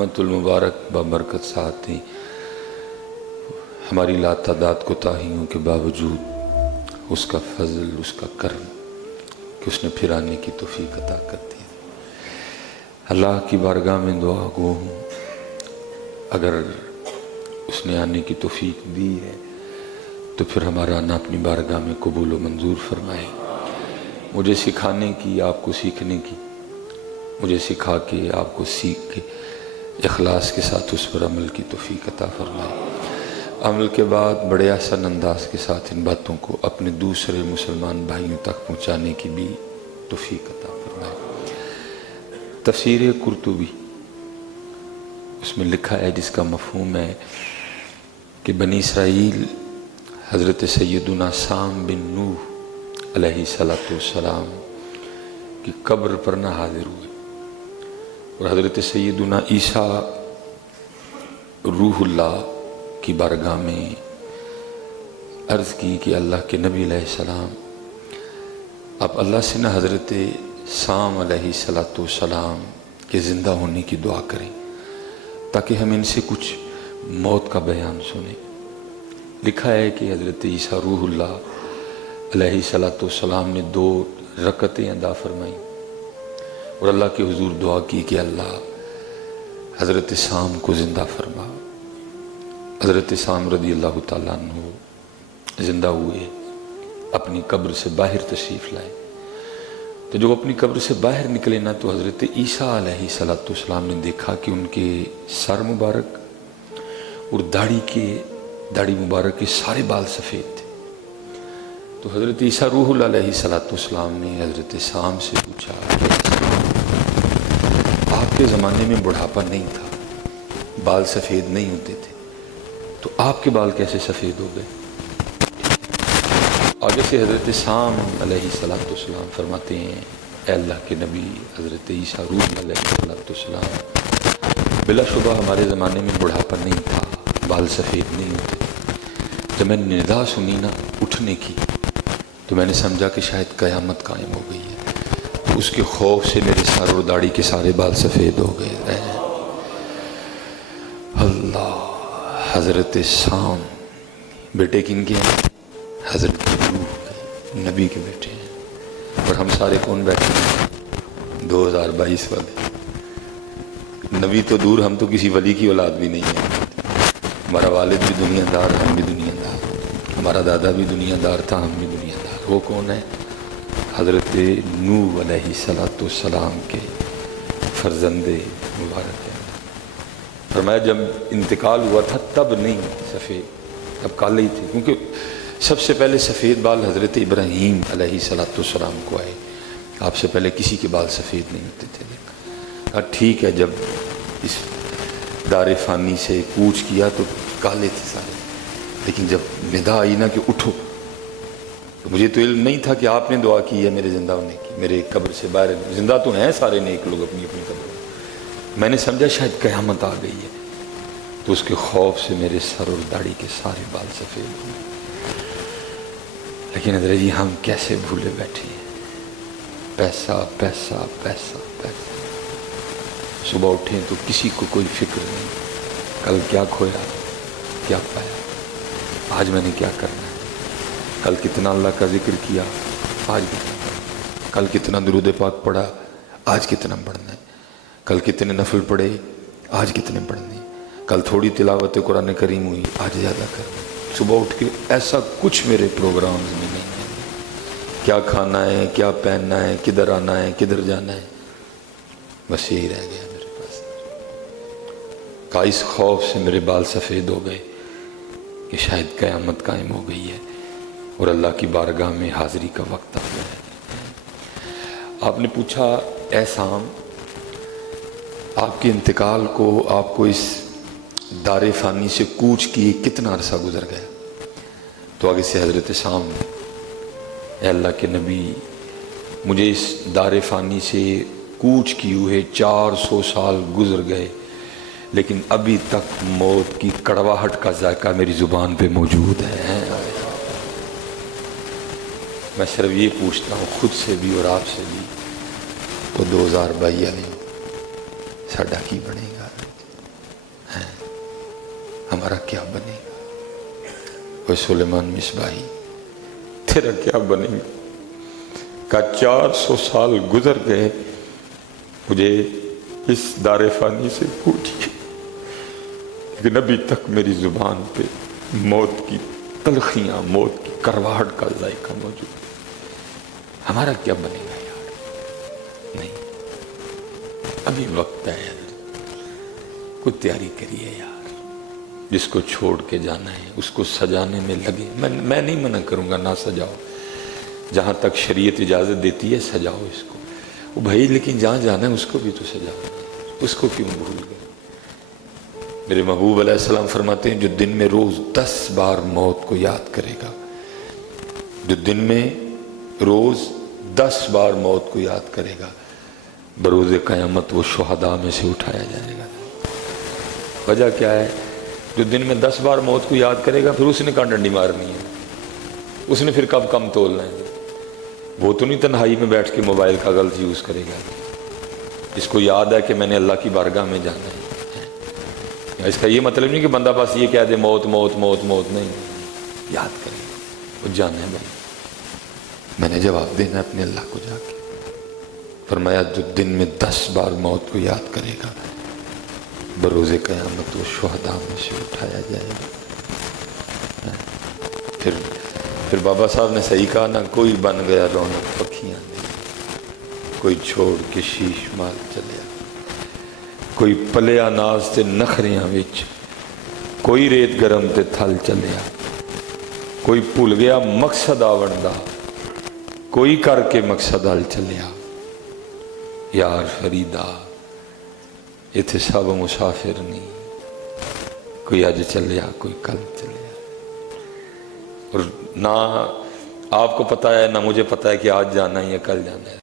نعمت المبارک ببرکت ساتھ تھی، ہماری لاتعداد کوتاہیوں کے باوجود اس کا فضل، اس کا کرم کہ اس نے پھر آنے کی توفیق عطا کر دی۔ اللہ کی بارگاہ میں دعا گو ہوں، اگر اس نے آنے کی توفیق دی ہے تو پھر ہمارا آنا اپنی بارگاہ میں قبول و منظور فرمائے۔ مجھے سکھانے کی، آپ کو سیکھنے کی، مجھے سکھا کے آپ کو سیکھ کے اخلاص کے ساتھ اس پر عمل کی توفیق عطا فرمائے۔ عمل کے بعد بڑے احسن انداز کے ساتھ ان باتوں کو اپنے دوسرے مسلمان بھائیوں تک پہنچانے کی بھی توفیق عطا فرمائے۔ تفسیر قرطبی اس میں لکھا ہے، جس کا مفہوم ہے کہ بنی اسرائیل حضرت سیدنا سام بن نوح علیہ السلام کی قبر پر نہ حاضر ہوئے، اور حضرت سیدنا عیسیٰ روح اللہ کی بارگاہ میں عرض کی کہ اللہ کے نبی علیہ السلام، آپ اللہ سے نہ حضرت سام علیہ السلام کے زندہ ہونے کی دعا کریں تاکہ ہم ان سے کچھ موت کا بیان سنیں۔ لکھا ہے کہ حضرت عیسیٰ روح اللہ علیہ السلام نے 2 رکعتیں ادا فرمائیں اور اللہ کے حضور دعا کی کہ اللہ حضرت سام کو زندہ فرما۔ حضرت سام رضی اللہ تعالیٰ عنہ زندہ ہوئے، اپنی قبر سے باہر تشریف لائے، تو جب اپنی قبر سے باہر نکلے نا تو حضرت عیسیٰ علیہ السلام نے دیکھا کہ ان کے سر مبارک اور داڑھی مبارک کے سارے بال سفید تھے۔ تو حضرت عیسیٰ روح اللہ علیہ السلام نے حضرت سام سے پوچھا کہ آپ کے زمانے میں بڑھاپا نہیں تھا، بال سفید نہیں ہوتے تھے، تو آپ کے بال کیسے سفید ہو گئے؟ آگے سے حضرت سام علیہ السلام فرماتے ہیں، اے اللہ کے نبی حضرت عیسیٰ روح علیہ السلام، بلا شبہ ہمارے زمانے میں بڑھاپا نہیں تھا، بال سفید نہیں ہوتے۔ جب میں نے ندا سنی نا اٹھنے کی تو میں نے سمجھا کہ شاید قیامت قائم ہو گئی ہے، اس کے خوف سے میرے سر اور داڑھی کے سارے بال سفید ہو گئے۔ اللہ، حضرت سام بیٹے کن کے ہیں؟ حضرت نبی کے بیٹے ہیں، اور ہم سارے کون بیٹھے ہیں؟ 2022 والے نبی تو دور، ہم تو کسی ولی کی اولاد بھی نہیں ہے۔ ہمارا والد بھی دنیا دار، ہم بھی دنیا دار، ہمارا دادا بھی دنیا دار تھا، ہم بھی دنیا دار۔ وہ کون ہے؟ حضرت نوح علیہ السلام کے فرزند مبارک ہیں۔ فرمایا جب انتقال ہوا تھا تب نہیں سفید، تب کالے ہی تھے، کیونکہ سب سے پہلے سفید بال حضرت ابراہیم علیہ السلام کو آئے، آپ سے پہلے کسی کے بال سفید نہیں ہوتے تھے۔ ٹھیک ہے، جب اس دار فانی سے کوچ کیا تو کالے تھے سارے، لیکن جب ندا آئی نا کہ اٹھو، تو مجھے تو علم نہیں تھا کہ آپ نے دعا کی ہے میرے زندہ ہونے کی، میرے قبر سے باہر زندہ تو ہیں سارے نیک لوگ اپنی اپنی قبر میں۔ میں نے سمجھا شاید قیامت آ گئی ہے، تو اس کے خوف سے میرے سر اور داڑھی کے سارے بال سفید ہوئے۔ لیکن حضرت جی ہم کیسے بھولے بیٹھے ہیں، پیسہ پیسہ پیسہ پیسہ۔ صبح اٹھیں تو کسی کو کوئی فکر نہیں، کل کیا کھویا، کیا پایا، آج میں نے کیا کرنا ہے، کل کتنا اللہ کا ذکر کیا، آج کتنا پڑھنا، کل کتنا درود پاک پڑھا، آج کتنا پڑھنا ہے، کل کتنے نفل پڑھے، آج کتنے پڑھنے ہیں، کل تھوڑی تلاوت قرآن کریم ہوئی، آج زیادہ کرنا۔ صبح اٹھ کے ایسا کچھ میرے پروگرامز میں نہیں ہے، کیا کھانا ہے، کیا پہننا ہے، کدھر آنا ہے، کدھر جانا ہے، بس یہی رہ گیا میرے پاس۔ کا اس خوف سے میرے بال سفید ہو گئے کہ شاید قیامت قائم ہو گئی ہے اور اللہ کی بارگاہ میں حاضری کا وقت آ گیا ہے۔ آپ نے پوچھا، اے سام، آپ کے انتقال کو، آپ کو اس دار فانی سے کوچ کیے کتنا عرصہ گزر گیا؟ تو آگے سے حضرت سام، اے اللہ کے نبی، مجھے اس دار فانی سے کوچ کی ہوئے 400 سال گزر گئے، لیکن ابھی تک موت کی کڑواہٹ کا ذائقہ میری زبان پہ موجود ہے۔ میں صرف یہ پوچھتا ہوں خود سے بھی اور آپ سے بھی، تو 2022 والے ساڈا کی بنے گا؟ ہمارا کیا بنے گا؟ وہ سلیمان مصباحی تیرا کیا بنے گا؟ کہ 400 سال گزر گئے، مجھے اس دار فانی سے پوچھیے، لیکن ابھی تک میری زبان پہ موت کی تلخیاں، موت کی کرواہٹ کا ذائقہ موجود ہے۔ ہمارا کیا بنے گا یار؟ نہیں، ابھی وقت ہے، کوئی تیاری کریے یار۔ جس کو چھوڑ کے جانا ہے اس کو سجانے میں لگے۔ میں نہیں منع کروں گا، نہ سجاؤ، جہاں تک شریعت اجازت دیتی ہے سجاؤ اس کو، وہ بھائی، لیکن جہاں جانا ہے اس کو بھی تو سجاؤ، اس کو کیوں بھول گئے؟ میرے محبوب علیہ السلام فرماتے ہیں جو دن میں روز 10 بار موت کو یاد کرے گا، جو دن میں روز 10 بار موت کو یاد کرے گا، بروز قیامت وہ شہداء میں سے اٹھایا جائے گا۔ وجہ کیا ہے؟ جو دن میں 10 بار موت کو یاد کرے گا، پھر اس نے کہاں ڈنڈی مارنی ہے، اس نے پھر کب کم تولنا ہے؟ وہ تو نہیں تنہائی میں بیٹھ کے موبائل کا غلط یوز کرے گا، اس کو یاد ہے کہ میں نے اللہ کی بارگاہ میں جانا ہے۔ اس کا یہ مطلب نہیں کہ بندہ بس یہ کہہ دے موت موت موت موت، نہیں، یاد کرے، وہ جانا ہے بھائی، میں نے جواب دینا اپنے اللہ کو جا کے۔ فرمایا جو دن میں 10 بار موت کو یاد کرے گا، بروز قیامت وہ شہداء میں سے اٹھایا جائے گا۔ پھر بابا صاحب نے صحیح کہا نا، کوئی بن گیا رونق پکھیاں دی، کوئی چھوڑ کے شیش مال چلیا، کوئی پلیا ناز تے نخریاں وچ، کوئی ریت گرم تے تھل چلیا، کوئی بھول گیا مقصد آون دا، کوئی کر کے مقصد حل چلیا۔ یار فریدا اتھے سب مسافر نہیں، کوئی اج چلیا کوئی کل چلیا، اور نہ آپ کو پتہ ہے نہ مجھے پتہ ہے کہ آج جانا ہے یا کل جانا ہے۔